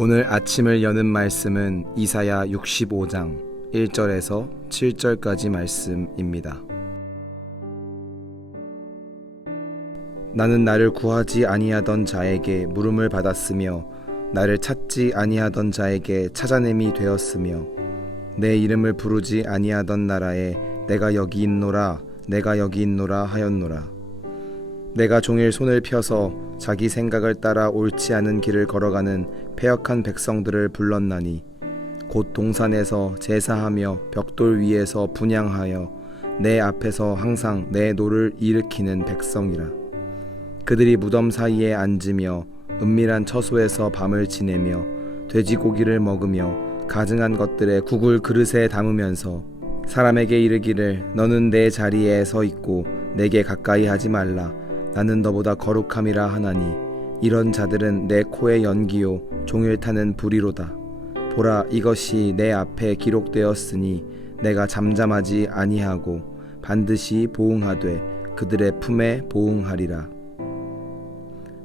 오늘 아침을 여는 말씀은 이사야 65장 1절에서 7절까지 말씀입니다. 나는 나를 구하지 아니하던 자에게 물음을 받았으며 나를 찾지 아니하던 자에게 찾아냄이 되었으며 내 이름을 부르지 아니하던 나라에 내가 여기 있노라 내가 여기 있노라 하였노라. 내가 종일 손을 펴서 자기 생각을 따라 옳지 않은 길을 걸어가는 패역한 백성들을 불렀나니 곧 동산에서 제사하며 벽돌 위에서 분향하여 내 앞에서 항상 내 노를 일으키는 백성이라. 그들이 무덤 사이에 앉으며 은밀한 처소에서 밤을 지내며 돼지고기를 먹으며 가증한 것들의 국을 그릇에 담으면서 사람에게 이르기를 너는 내 자리에 서 있고 내게 가까이 하지 말라 나는 너보다 거룩함이라 하나니 이런 자들은 내 코의 연기요 종일 타는 불이로다. 보라 이것이 내 앞에 기록되었으니 내가 잠잠하지 아니하고 반드시 보응하되 그들의 품에 보응하리라.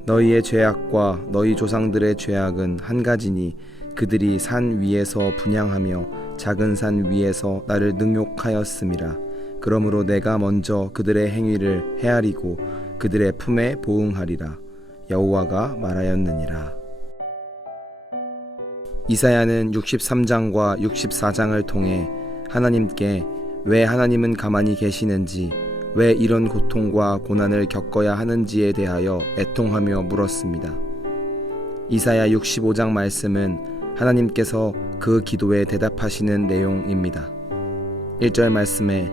너희의 죄악과 너희 조상들의 죄악은 한 가지니 그들이 산 위에서 분향하며 작은 산 위에서 나를 능욕하였음이라. 그러므로 내가 먼저 그들의 행위를 헤아리고 그들의 품에 보응하리라. 여호와가 말하였느니라. 이사야는 63장과 64장을 통해 하나님께 왜 하나님은 가만히 계시는지, 왜 이런 고통과 고난을 겪어야 하는지에 대하여 애통하며 물었습니다. 이사야 65장 말씀은 하나님께서 그 기도에 대답하시는 내용입니다. 1절 말씀에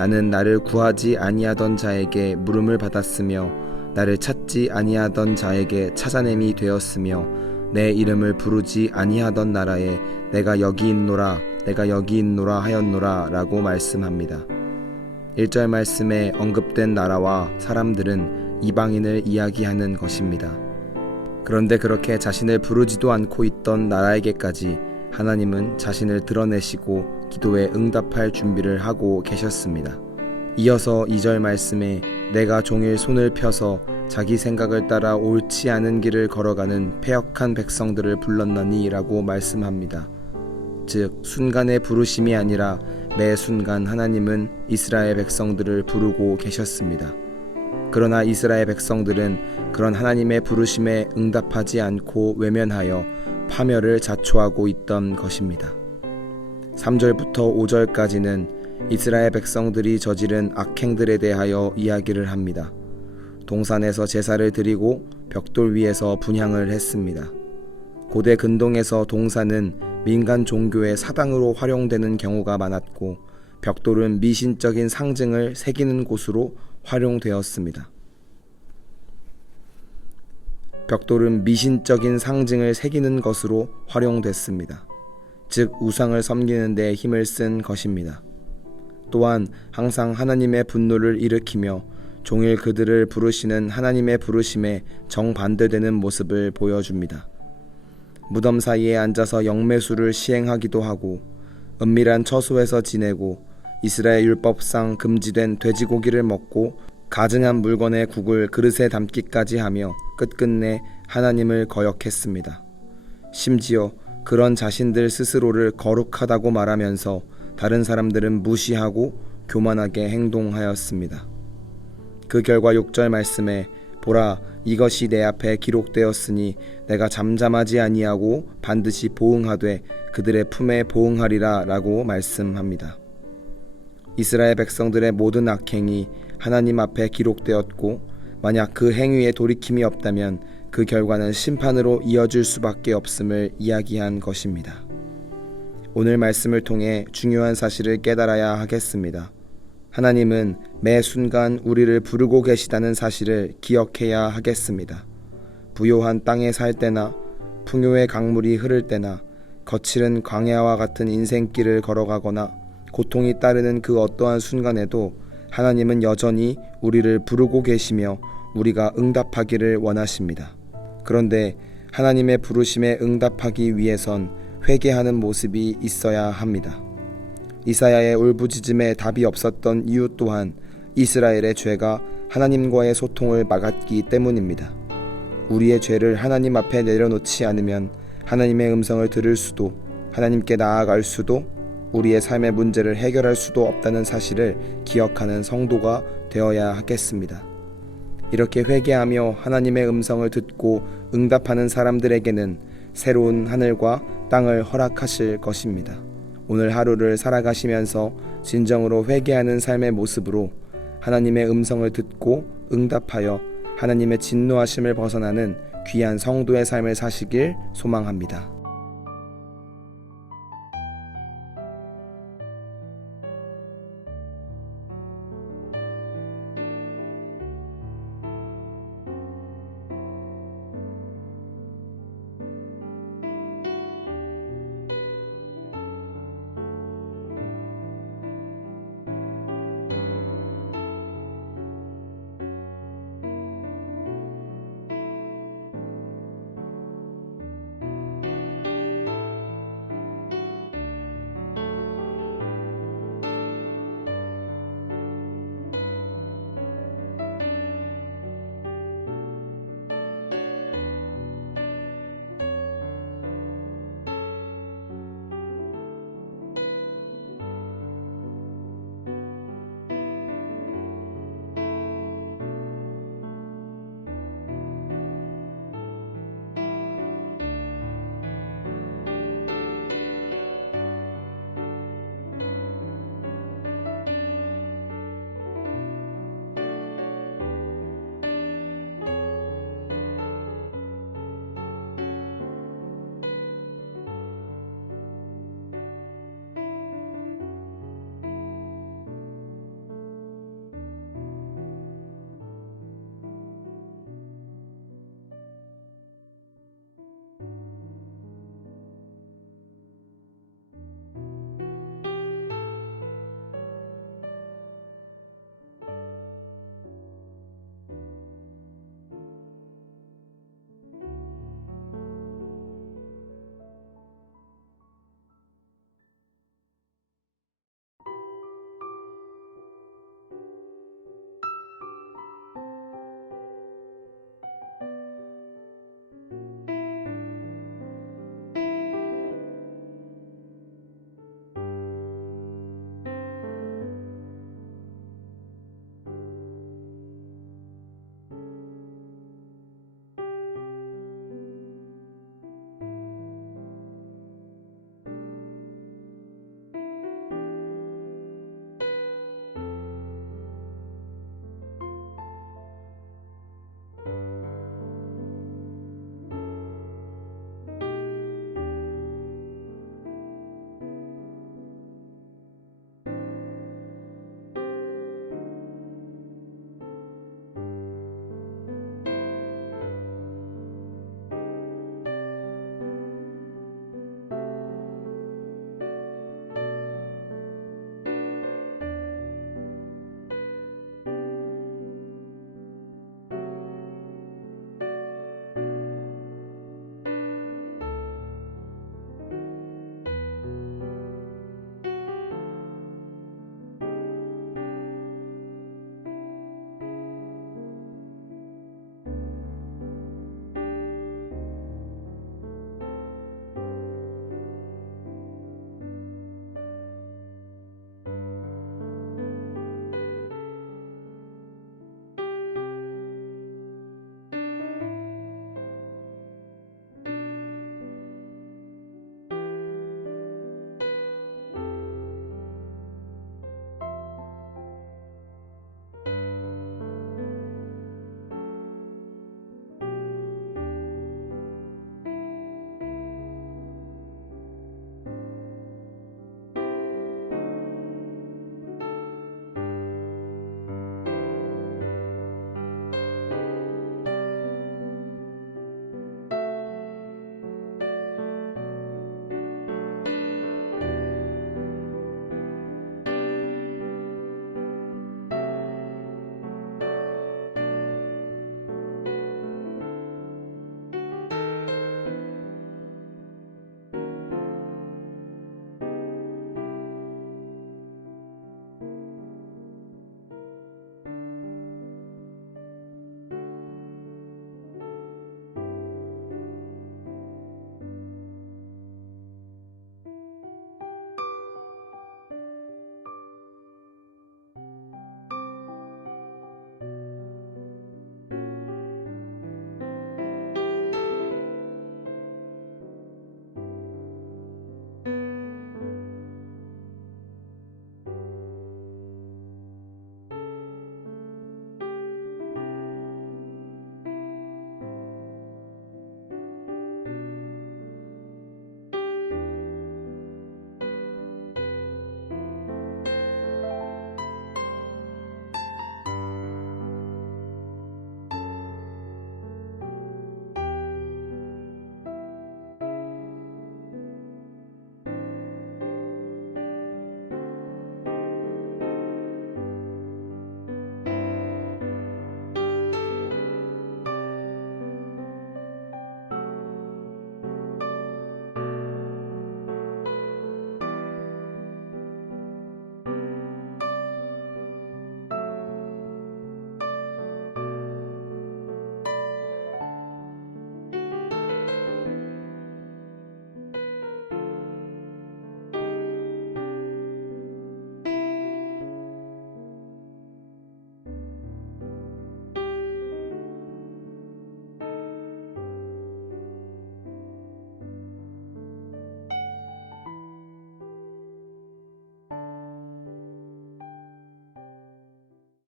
나는 나를 구하지 아니하던 자에게 물음을 받았으며 나를 찾지 아니하던 자에게 찾아냄이 되었으며 내 이름을 부르지 아니하던 나라에 내가 여기 있노라 내가 여기 있노라 하였노라 라고 말씀합니다. 1절 말씀에 언급된 나라와 사람들은 이방인을 이야기하는 것입니다. 그런데 그렇게 자신을 부르지도 않고 있던 나라에게까지 하나님은 자신을 드러내시고 기도에 응답할 준비를 하고 계셨습니다. 이어서 2절 말씀에 내가 종일 손을 펴서 자기 생각을 따라 옳지 않은 길을 걸어가는 패역한 백성들을 불렀나니 라고 말씀합니다. 즉 순간의 부르심이 아니라 매 순간 하나님은 이스라엘 백성들을 부르고 계셨습니다. 그러나 이스라엘 백성들은 그런 하나님의 부르심에 응답하지 않고 외면하여 파멸을 자초하고 있던 것입니다. 3절부터 5절까지는 이스라엘 백성들이 저지른 악행들에 대하여 이야기를 합니다. 동산에서 제사를 드리고 벽돌 위에서 분향을 했습니다. 고대 근동에서 동산은 민간 종교의 사당으로 활용되는 경우가 많았고 벽돌은 미신적인 상징을 새기는 곳으로 활용되었습니다. 벽돌은 미신적인 상징을 새기는 것으로 활용됐습니다. 즉 우상을 섬기는 데 힘을 쓴 것입니다. 또한 항상 하나님의 분노를 일으키며 종일 그들을 부르시는 하나님의 부르심에 정반대되는 모습을 보여줍니다. 무덤 사이에 앉아서 영매수를 시행하기도 하고 은밀한 처소에서 지내고 이스라엘 율법상 금지된 돼지고기를 먹고 가증한 물건의 국을 그릇에 담기까지 하며 끝끝내 하나님을 거역했습니다. 심지어 그런 자신들 스스로를 거룩하다고 말하면서 다른 사람들은 무시하고 교만하게 행동하였습니다. 그 결과 6절 말씀에 보라 이것이 내 앞에 기록되었으니 내가 잠잠하지 아니하고 반드시 보응하되 그들의 품에 보응하리라 라고 말씀합니다. 이스라엘 백성들의 모든 악행이 하나님 앞에 기록되었고 만약 그 행위에 돌이킴이 없다면 그 결과는 심판으로 이어질 수밖에 없음을 이야기한 것입니다. 오늘 말씀을 통해 중요한 사실을 깨달아야 하겠습니다. 하나님은 매 순간 우리를 부르고 계시다는 사실을 기억해야 하겠습니다. 부요한 땅에 살 때나 풍요의 강물이 흐를 때나 거칠은 광야와 같은 인생길을 걸어가거나 고통이 따르는 그 어떠한 순간에도 하나님은 여전히 우리를 부르고 계시며 우리가 응답하기를 원하십니다. 그런데 하나님의 부르심에 응답하기 위해선 회개하는 모습이 있어야 합니다. 이사야의 울부짖음에 답이 없었던 이유 또한 이스라엘의 죄가 하나님과의 소통을 막았기 때문입니다. 우리의 죄를 하나님 앞에 내려놓지 않으면 하나님의 음성을 들을 수도, 하나님께 나아갈 수도, 우리의 삶의 문제를 해결할 수도 없다는 사실을 기억하는 성도가 되어야 하겠습니다. 이렇게 회개하며 하나님의 음성을 듣고 응답하는 사람들에게는 새로운 하늘과 땅을 허락하실 것입니다. 오늘 하루를 살아가시면서 진정으로 회개하는 삶의 모습으로 하나님의 음성을 듣고 응답하여 하나님의 진노하심을 벗어나는 귀한 성도의 삶을 사시길 소망합니다.